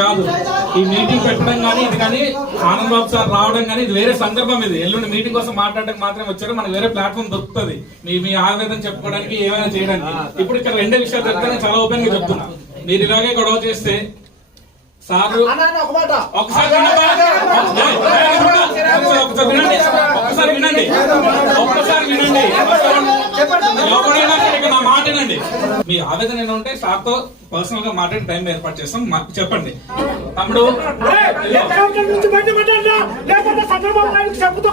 కాదు ఈ మీటింగ్ పెట్టడం కానీ ఇది కానీ ఆనంద్ బాబు సార్ రావడం కానీ ఇది వేరే సందర్భం. ఇది ఎల్లుండి మీటింగ్ కోసం మాట్లాడడానికి మాత్రమే వచ్చారు. మనకు వేరే ప్లాట్ఫామ్ దొరుకుతుంది మీ ఆవేదన చెప్పుకోవడానికి ఏమైనా చేయడానికి. ఇప్పుడు ఇక్కడ రెండే విషయాలు చెప్తాను, చాలా ఓపెన్ గా చెప్తున్నా. మీరు ఇలాగే గొడవ చేస్తే సార్ ఒకసారి వినండి ఎవరైనా నా మాట వినండి. మీ ఆవేదన ఏమైనా ఉంటే సార్తో పర్సనల్ గా మాట్లాడి టైం ఏర్పాటు చేస్తాం. చెప్పండి తమ్ముడు. చెప్పుతో